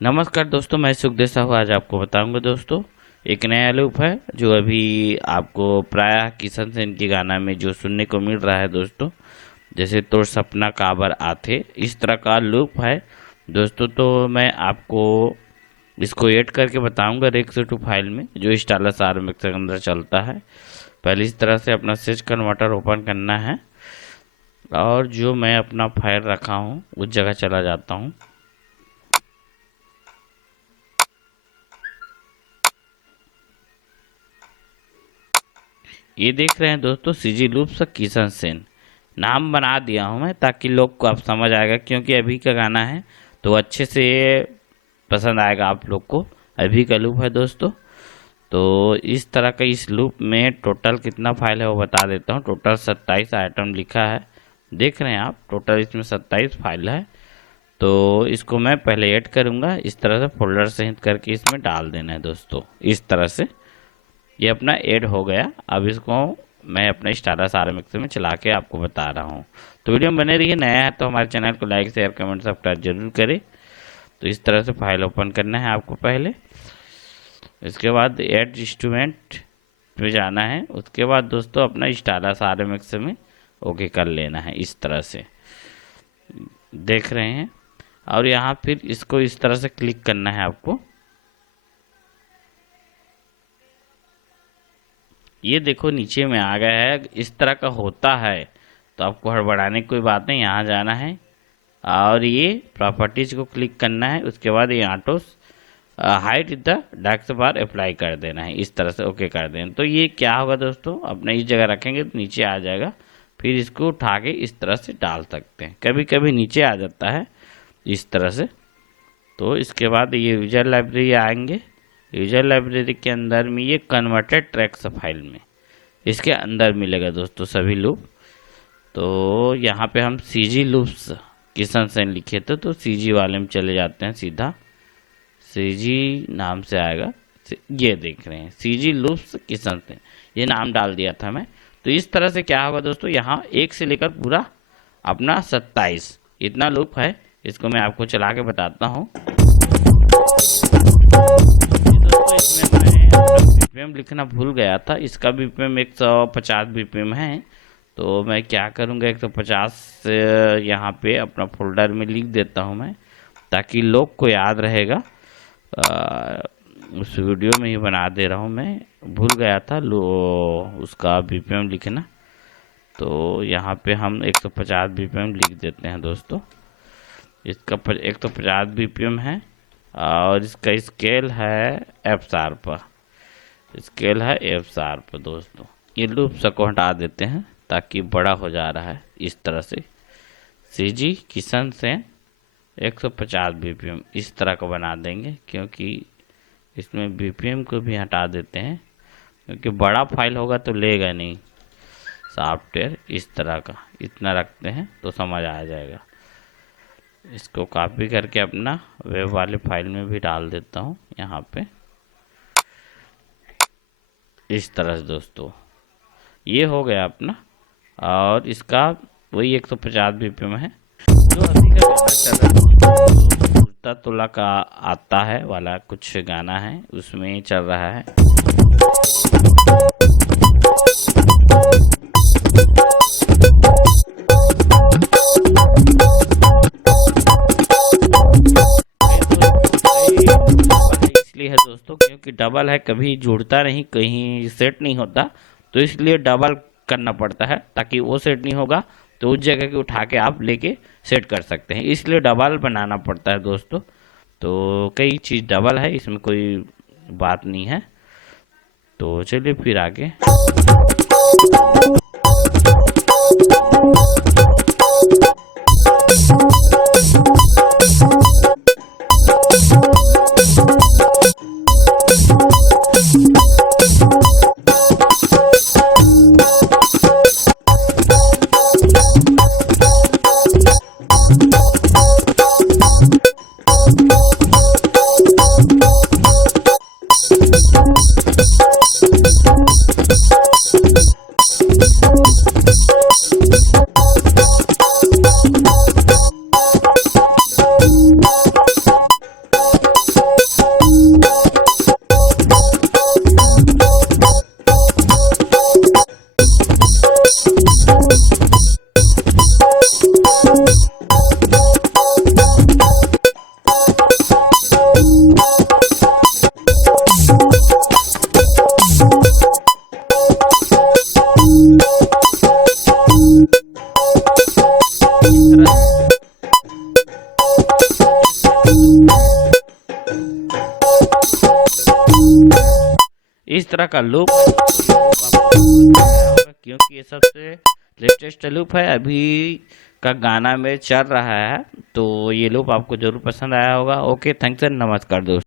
नमस्कार दोस्तों, मैं सुखदेव साहू आज आपको बताऊंगा दोस्तों एक नया लूप है जो अभी आपको प्रायः किशन सेन के गाना में जो सुनने को मिल रहा है दोस्तों। जैसे तोर सपना काबर आथे, इस तरह का लूप है दोस्तों। तो मैं आपको इसको ऐड करके बताऊंगा रेक्स2 फाइल में जो स्टाइलस RMX के अंदर चलता है। पहले इस तरह से अपना सेज कन्वर्टर ओपन करना है और जो मैं अपना फाइल रखा हूँ उस जगह चला जाता हूँ। ये देख रहे हैं दोस्तों CG लूप्स किशन सेन, नाम बना दिया हूँ मैं ताकि लोग को आप समझ आएगा, क्योंकि अभी का गाना है तो अच्छे से पसंद आएगा आप लोग को। अभी का लूप है दोस्तों। तो इस तरह का इस लूप में टोटल कितना फाइल है वो बता देता हूँ। टोटल 27 आइटम लिखा है, देख रहे हैं आप। टोटल इसमें 27 फाइल है। तो इसको मैं पहले ऐड करूँगा, इस तरह से फोल्डर सहित करके इसमें डाल देना है दोस्तों। इस तरह से ये अपना ऐड हो गया। अब इसको मैं अपने स्टाइलस RMX में चला के आपको बता रहा हूँ। तो वीडियो में बने रहिए। नया है तो हमारे चैनल को लाइक शेयर कमेंट सब्सक्राइब जरूर करें। तो इस तरह से फाइल ओपन करना है आपको पहले। इसके बाद ऐड इंस्ट्रूमेंट में जाना है। उसके बाद दोस्तों अपना स्टाइलस RMX में ओके कर लेना है, इस तरह से देख रहे हैं। और यहाँ फिर इसको इस तरह से क्लिक करना है आपको। ये देखो नीचे में आ गया है, इस तरह का होता है। तो आपको हड़बड़ाने की कोई बात नहीं, यहाँ जाना है और ये प्रॉपर्टीज को क्लिक करना है। उसके बाद ये auto height the dark bar apply कर देना है, इस तरह से ओके कर देना। तो ये क्या होगा दोस्तों, अपने इस जगह रखेंगे तो नीचे आ जाएगा। फिर इसको उठा के इस तरह से डाल सकते हैं, कभी कभी नीचे आ जाता है इस तरह से। तो इसके बाद ये यूजर लाइब्रेरी आएंगे। यूजर लाइब्रेरी के अंदर में ये कन्वर्टेड ट्रैक्स फाइल में इसके अंदर मिलेगा दोस्तों सभी लूप। तो यहाँ पे हम CG लूप्स किशन सेन लिखे थे तो CG वाले में चले जाते हैं, सीधा CG नाम से आएगा। ये देख रहे हैं CG लूप्स किशन सेन, ये नाम डाल दिया था मैं। तो इस तरह से क्या होगा दोस्तों, यहाँ 1 से लेकर पूरा अपना 27 इतना लूप है। इसको मैं आपको चला के बताता हूँ। इसमें मैं BPM लिखना भूल गया था। इसका BPM 150 BPM है। तो मैं क्या करूँगा, 150 यहाँ पे अपना फोल्डर में लिख देता हूँ मैं, ताकि लोग को याद रहेगा। उस वीडियो में ही बना दे रहा हूँ, मैं भूल गया था उसका BPM लिखना। तो यहाँ पे हम 150 BPM लिख देते हैं दोस्तों। इसका 150 BPM है और इसका स्केल है F#। स्केल है F# दोस्तों। ये लूप को हटा देते हैं ताकि बड़ा हो जा रहा है इस तरह से। CG किशन सेन 150 BPM इस तरह का बना देंगे, क्योंकि इसमें BPM को भी हटा देते हैं, क्योंकि बड़ा फाइल होगा तो लेगा नहीं सॉफ्टवेयर। इस तरह का इतना रखते हैं तो समझ आ जाएगा। इसको कॉपी करके अपना वेब वाले फाइल में भी डाल देता हूँ यहाँ पे, इस तरह से दोस्तों। ये हो गया अपना। और इसका वही 150 BPM है जो अभी का गाना चल रहा है। कुर्ता तोला का आता है वाला कुछ गाना है, उसमें चल रहा है। इसलिए है दोस्तों क्योंकि डबल है, कभी जुड़ता नहीं, कहीं सेट नहीं होता, तो इसलिए डबल करना पड़ता है। ताकि वो सेट नहीं होगा तो उस जगह के उठा के आप लेके सेट कर सकते हैं, इसलिए डबल बनाना पड़ता है दोस्तों। तो कई चीज़ डबल है, इसमें कोई बात नहीं है। तो चलिए फिर आगे। एक्स्ट्रा का लूप क्योंकि ये सबसे लेटेस्ट लूप है, अभी का गाना में चल रहा है, तो ये लूप आपको जरूर पसंद आया होगा। ओके, थैंक्स एंड नमस्कार दोस्तों।